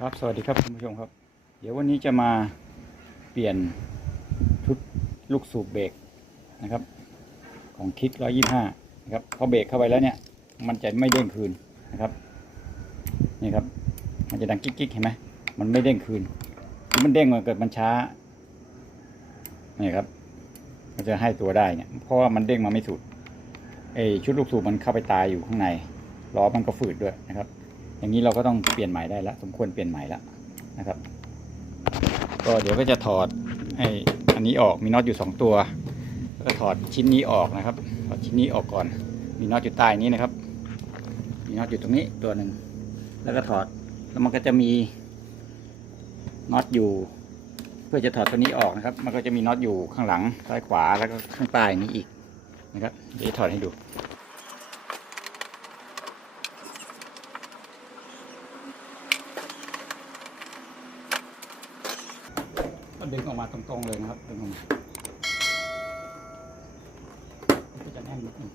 ครับสวัสดีครับคุณผู้ชมครับ เดี๋ยววันนี้จะมาเปลี่ยนชุดลูกสูบเบรกนะครับ ของคิกร้อยี่ห้านะครับพอเบรกเข้าไปแล้วเนี่ย มันจะไม่เด้งคืนนะครับนี่ครับ มันจะดังกิ๊กกิ๊กเห็นไหมมันไม่เด้งคืน มันเด้งมาเกิดมันช้านี่ครับ มันจะให้ตัวได้เนี่ยเพราะว่ามันเด้งมาไม่สุดไอชุดลูกสูบมันเข้าไปตายอยู่ข้างในล้อมันก็ฝืดด้วยนะครับ อย่างนี้เราก็ต้องเปลี่ยนใหม่ได้แล้วสมควรเปลี่ยนใหม่แล้วนะครับ ก็เดี๋ยวก็จะถอดไอ้อันนี้ออกมีน็อตอยู่สองตัว ก็ถอดชิ้นนี้ออกนะครับถอดชิ้นนี้ออกก่อน มีน็อตอยู่ใต้นี้นะครับ มีน็อตอยู่ตรงนี้ตัวหนึ่งแล้วก็ถอดแล้วมันก็จะมีน็อตอยู่ เพื่อจะถอดตัวนี้ออกนะครับ มันก็จะมีน็อตอยู่ข้างหลังซ้ายขวาแล้วก็ข้างใต้นี้อีกนะครับเดี๋ยวถอดให้ดู ดึงออกมาตรงๆเลยนะครับดึงออกมาก็จะแน่นนิดนึง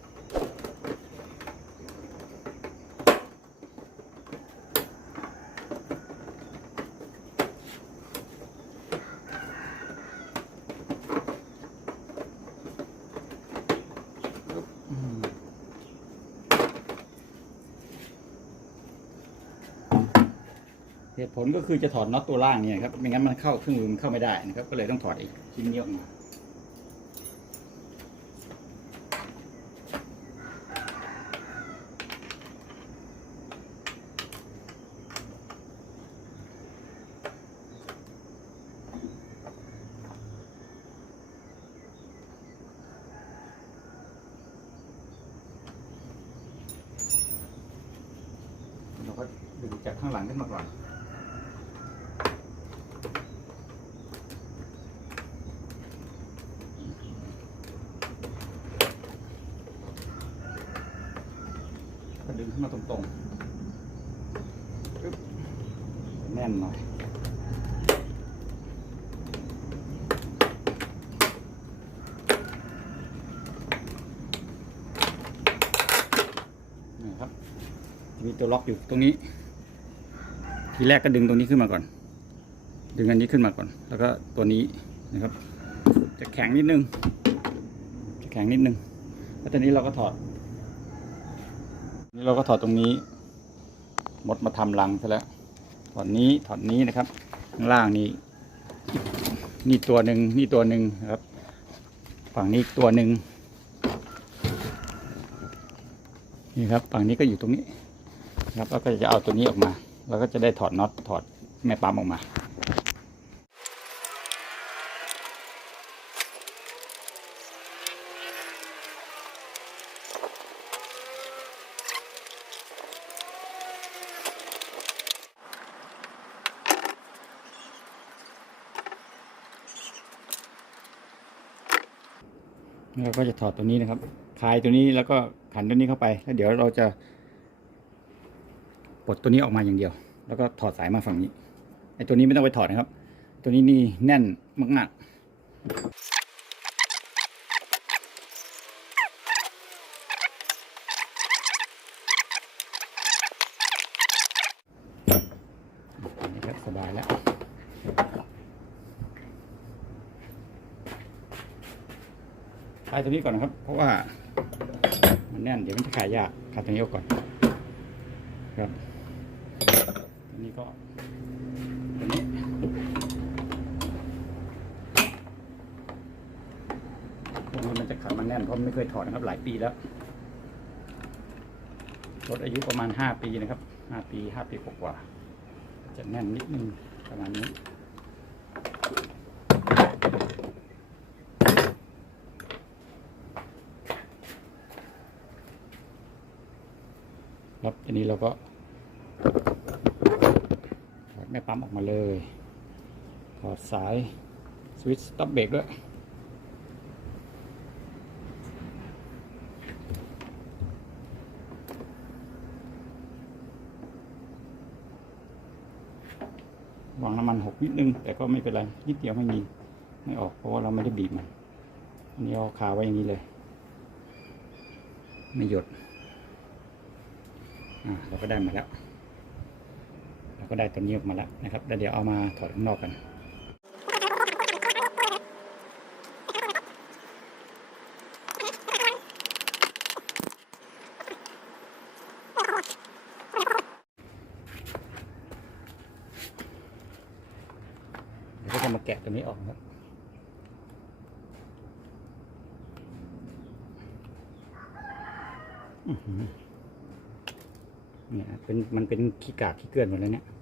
เหตุผลก็คือจะถอดน็อตตัวล่างเนี่ยครับไม่งั้นมันเข้าเครื่องมือมันเข้าไม่ได้นะครับ ก็เลยต้องถอดอีกชิ้นนี้ออกมาเราก็ดึงจากข้างหลังขึ้นมาก่อน ก็ดึงขึ้นมาตรงๆปึ๊บแน่นหน่อย นี่ครับ มีตัวล็อกอยู่ตรงนี้ ทีแรกก็ดึงตรงนี้ขึ้นมาก่อน ดึงอันนี้ขึ้นมาก่อน แล้วก็ตัวนี้นะครับ จะแข็งนิดนึง จะแข็งนิดนึงแล้วตอนนี้เราก็ถอด นี่เราก็ถอดตรงนี้ มดมาทำรังซะแล้ว ถอดนี้ ถอดนี้นะครับ ข้างล่างนี้ นี่ตัวหนึ่งนี่ตัวหนึ่งนะครับ ฝั่งนี้อีกตัวหนึ่งนี่ครับ ฝั่งนี้ก็อยู่ตรงนี้ ครับแล้วก็จะเอาตัวนี้ออกมาแล้วก็จะได้ถอดน็อตถอดแม่ปั๊มออกมาเราก็จะถอดตัวนี้นะครับ คลายตัวนี้แล้วก็ขันตัวนี้เข้าไป แล้วเดี๋ยวเราจะ ปลดตัวนี้ออกมาอย่างเดียว แล้วก็ถอดสายมาฝั่งนี้ไอ้ตัวนี้ไม่ต้องไปถอดนะครับ ตัวนี้นี่แน่นมากๆสบายแล้วคลายตัวนี้ก่อนนะครับ เพราะว่า มันแน่น เดี๋ยวมันจะขายยากคลายตัวนี้ออกก่อนครับ อันนี้ก็อันนี้พวกนี้มันจะขันมันแน่นเพราะไม่เคยถอดนะครับ หลายปีแล้วรถอายุประมาณห้าปีนะครับห้าปีห้าปีกว่าจะแน่นนิดนึงประมาณนี้ครับอันนี้เราก็ ถอดแม่ปั๊มออกมาเลย ถอดสายสวิตช์สต็อปเบรกด้วยวางน้ำมันหกนิดนึง แต่ก็ไม่เป็นไร นิดเดียวไม่มีไม่ออกเพราะว่าเราไม่ได้บีบมันอันนี้เอาคาไว้อย่างนี้เลย ไม่หยดอ่าเราก็ได้มาแล้ว ก็ได้ตัวนี้ออกมาแล้วนะครับแล้วเดี๋ยวเอามาถอดข้างนอกกันเดี๋ยวก็จะมาแกะตัวนี้ออกครับเนี่ยเป็นมันเป็นขี้กากขี้เกลื่อนหมดแล้วเนี่ย อืม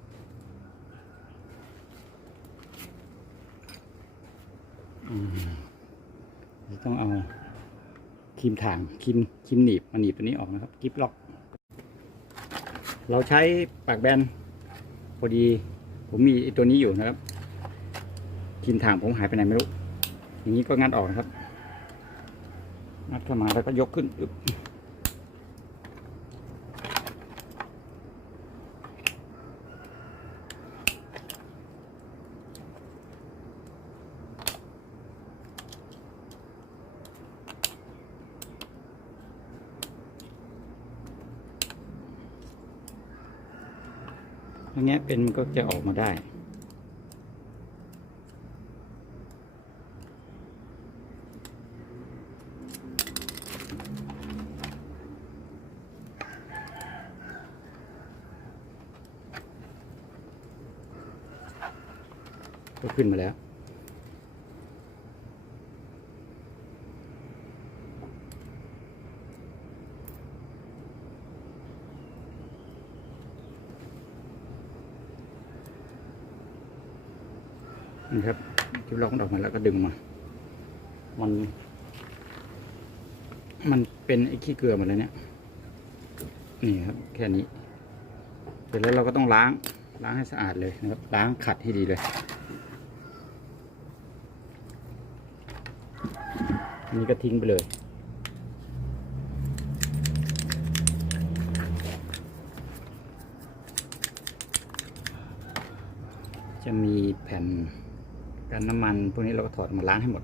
ต้องเอาครีมถ่างครีมครีมหนีบมาหนีบตัวนี้ออกนะครับกิฟล็อก เราใช้ปากแบนพอดี ผมมีตัวนี้อยู่นะครับครีมถ่างผมหายไปไหนไม่รู้ อย่างนี้ก็งัดออกนะครับงัดเข้ามาแล้วก็ยกขึ้น เป็นมันก็จะออกมาได้ก็ขึ้นมาแล้ว นี่ครับที่ล็อกออกมาแล้วก็ดึงมา มัน มันเป็นไอ้ขี้เกลือหมดแล้วเนี่ย นี่ครับ แค่นี้ เสร็จแล้วเราก็ต้องล้าง ล้างให้สะอาดเลยนะครับ ล้างขัดให้ดีเลย อันนี้ก็ทิ้งไปเลยจะมีแผ่น กันน้ำมันพวกนี้เราก็ถอดมาล้างให้หมด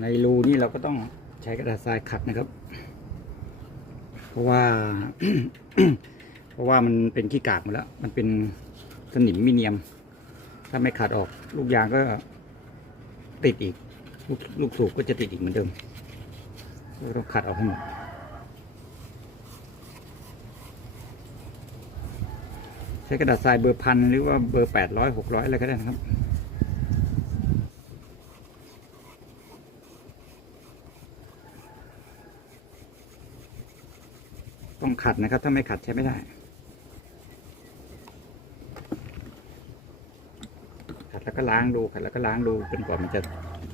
ในรูนี่เราก็ต้องใช้กระดาษทรายขัดนะครับ เพราะว่า เพราะว่ามันเป็นขี้กากหมดแล้ว มันเป็นสนิมมิเนียม ถ้าไม่ขัดออก ลูกยางก็ติดอีก ลูกลูกสูบก็จะติดอีกเหมือนเดิม เราขัดออกให้หมด ใช้กระดาษทรายเบอร์พันหรือว่าเบอร์แปดร้อยหกร้อยอะไรก็ได้นะครับ ต้องขัดนะครับ ถ้าไม่ขัดใช้ไม่ได้ขัดแล้วก็ล้างดูขัดแล้วก็ล้างดูจนกว่ามันจะ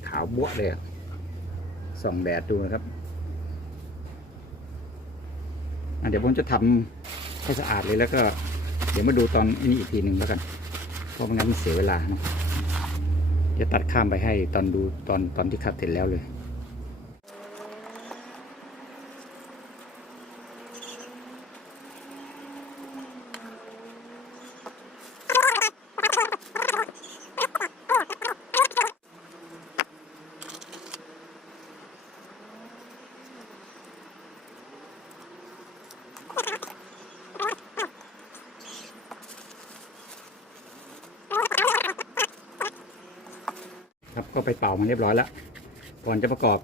ขาวบ๊วเลยส่องแดดดูนะครับอะเดี๋ยวผมจะทำให้สะอาดเลยแล้วก็ เดี๋ยวมาดูตอนนี้อีกทีหนึ่งแล้วกันเพราะงั้นมันเสียเวลาเนาะจะตัดข้ามไปให้ตอนดูตอนตอนที่ขัดเสร็จแล้วเลย ก็ไปเป่ามันเรียบร้อยแล้ว ก่อนจะประกอบ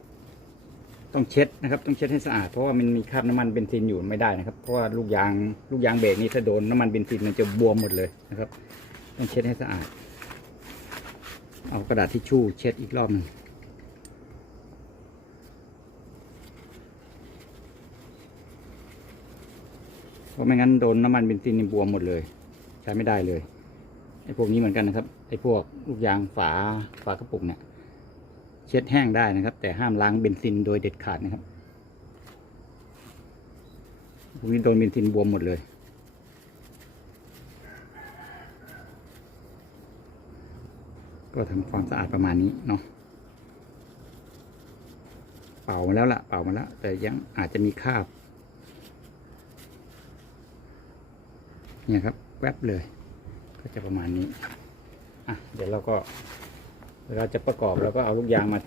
ต้องเช็ดนะครับ ต้องเช็ดให้สะอาดเพราะว่ามันมีคราบน้ำมันเบนซินอยู่ไม่ได้นะครับ เพราะว่าลูกยางลูกยางเบรกนี่ถ้าโดนน้ำมันเบนซินมันจะบวมหมดเลยนะครับ ต้องเช็ดให้สะอาด เอากระดาษทิชชู่เช็ดอีกรอบหนึงเพราะไม่งั้นโดนน้ำมันเบนซินบวมหมดเลย ใช้ไม่ได้เลย ไอ้พวกนี้เหมือนกันนะครับไอ้พวกลูกยางฝาฝากระปุกเนี่ย เช็ดแห้งได้นะครับ แต่ห้ามล้างเบนซินโดยเด็ดขาดนะครับพวกนี้โดนเบนซินบวมหมดเลย ก็ทำความสะอาดประมาณนี้เนาะเป่ามาแล้วล่ะเป่ามาแล้ว แต่ยังอาจจะมีคราบเนี่ยครับ แวบเลย ก็จะประมาณนี้อะเดี๋ยวเราก็เวลาจะประกอบเราก็เอาลูกยางมา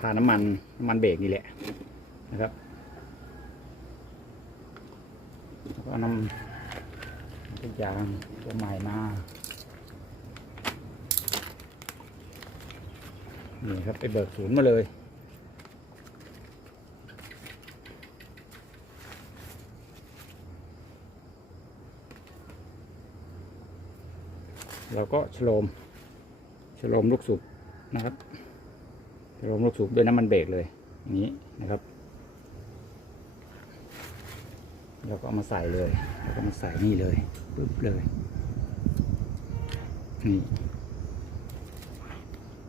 ทาน้ำมันน้ำมันเบรกนี่แหละนะครับแล้วก็นำทุกยางตัวใหม่มานี่ครับไปเบิกศูนย์มาเลย เราก็ฉโลมฉโลมลูกสูบนะครับฉโลมลูกสูบด้วยน้ำมันเบรกเลยอย่างนี้นะครับเราก็เอามาใส่เลยเราก็มาใส่นี่เลยปึ๊บเลยนี่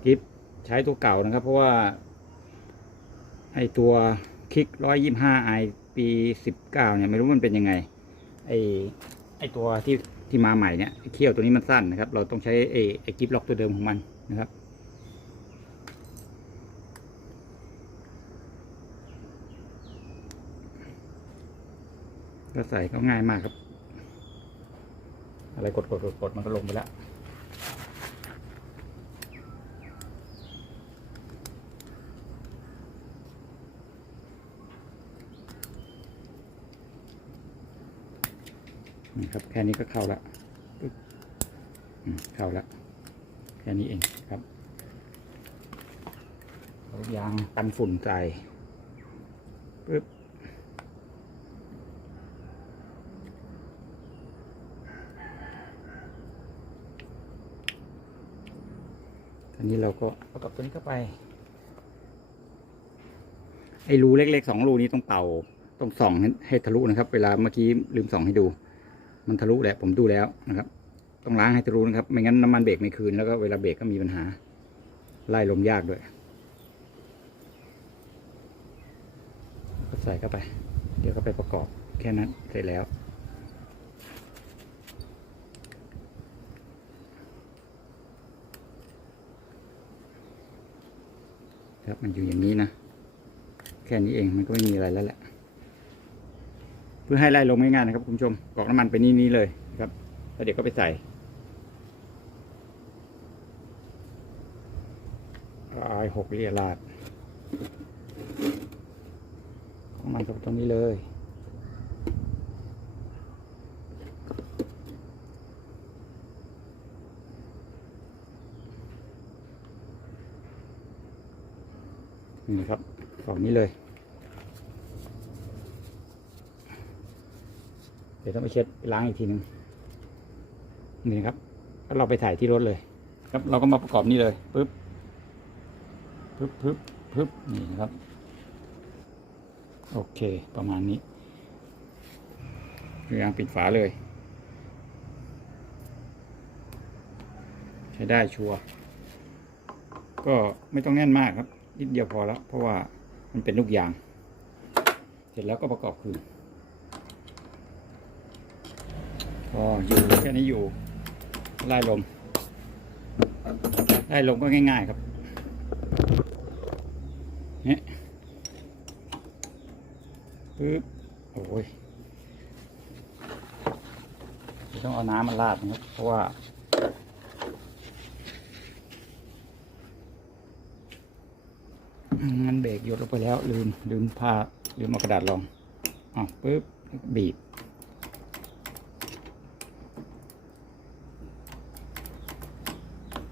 กิฟใช้ตัวเก่านะครับ เพราะว่า ไอตัวคลิกร้อยยี่ห้าไอปีสิบเก้าเนี่ย ไม่รู้มันเป็นยังไง ไอไอตัวที่ ที่มาใหม่เนี่ยเขี้ยวตัวนี้มันสั้นนะครับ เราต้องใช้ไอไอกิฟล็อกตัวเดิมของมันนะครับก็ใส่ก็ง่ายมากครับ อะไรกดกดกดกดมันก็ลงไปแล้ว นี่ครับ แค่นี้ก็เข้าละปึ๊บอืมเข้าละแค่นี้เองครับเอายางกันฝุ่นใส่ปึ๊บอันนี้เราก็ประกอบตัวนี้เข้าไป ไอ้รูเล็กๆสองรูนี้ต้องเป่าต้องส่องให้ให้ทะลุนะครับ เวลาเมื่อกี้ลืมส่องให้ดู มันทะลุแหละผมดูแล้วนะครับ ต้องล้างให้ทะลุนะครับ ไม่งั้นน้ำมันเบรกไม่คืนแล้วก็เวลาเบรกก็มีปัญหา ไล่ลมยากด้วยก็ใส่เข้าไป เดี๋ยวก็ไปประกอบแค่นั้นเสร็จแล้วครับมันอยู่อย่างนี้นะ แค่นี้เองมันก็ไม่มีอะไรแล้วแหละ เพื่อให้ไล่ลมง่ายๆนะครับคุณผู้ชมกรอกน้ำมันไปนี่นี้เลยนะครับแล้วเดี๋ยวก็ไปใส่รายหกเรียราดของมันกับตรงนี้เลยนี่นะครับกล่องนี้เลย เดี๋ยวต้องไปเช็ดไปล้างอีกทีหนึ่งนี่นะครับแล้วเราไปถ่ายที่รถเลย ครับเราก็มาประกอบนี่เลยปึ๊บปึ๊บปึ๊บปึ๊บนี่นะครับ โอเคประมาณนี้ยายามปิดฝาเลย ใช้ได้ชัวร์ก็ไม่ต้องแน่นมากครับ นิดเดียวพอแล้ว เพราะว่ามันเป็นลูกยาง เสร็จแล้วก็ประกอบคืน พออยู่แค่นี้อยู่ไล่ลมไล่ลมก็ง่าย ๆ ครับเนี่ยปึ๊บโอ้ยต้องเอาน้ำมาราดนะครับเพราะว่ามันเบรกหยดลงไปแล้วลืมลืมผ้าลืมเอากระดาษรองอะปึ๊บบีบ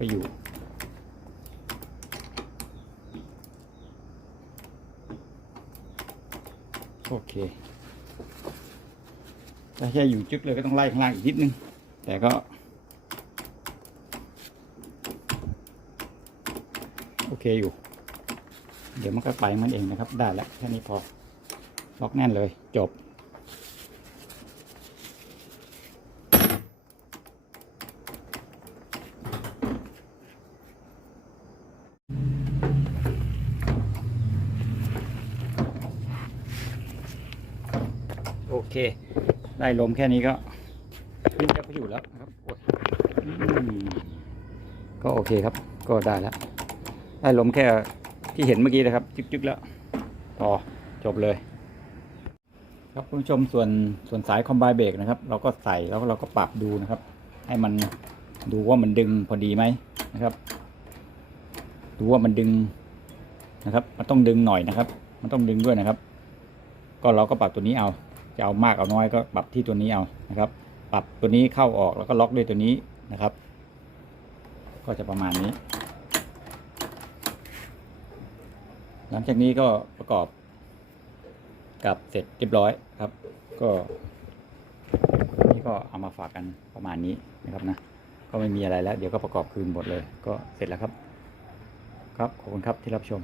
ไปอยู่ โอเคถ้าแค่อยู่จึกเลยก็ต้องไล่ข้างล่างอีกนิดนึง แต่ก็ โอเคอยู่ เดี๋ยวมันก็ไปมันเองนะครับ ได้แล้วแค่นี้พอล็อกแน่นเลยจบ โอเค ได้ลมแค่นี้ก็ขึ้นจะไปอยู่แล้วนะครับก็โอเคครับ ก็ได้แล้ว ได้ลมแค่ที่เห็นเมื่อกี้นะครับ จึ๊กๆแล้วพอจบเลย ครับคุณผู้ชมส่วนส่วนสายคอมไบเบรกนะครับ เราก็ใส่แล้วเราก็ปรับดูนะครับ ให้มันดูว่ามันดึงพอดีไหมนะครับ ดูว่ามันดึงนะครับ มันต้องดึงหน่อยนะครับ มันต้องดึงด้วยนะครับ ก็เราก็ปรับตัวนี้เอา จะเอามากเอาน้อยก็ปรับที่ตัวนี้เอานะครับ ปรับตัวนี้เข้าออกแล้วก็ล็อกด้วยตัวนี้นะครับ ก็จะประมาณนี้ หลังจากนี้ก็ประกอบกับเสร็จเรียบร้อยครับ ก็นี่ก็เอามาฝากกันประมาณนี้นะครับนะก็ไม่มีอะไรแล้ว เดี๋ยวก็ประกอบคืนหมดเลย ก็เสร็จแล้วครับ ครับขอบคุณครับที่รับชม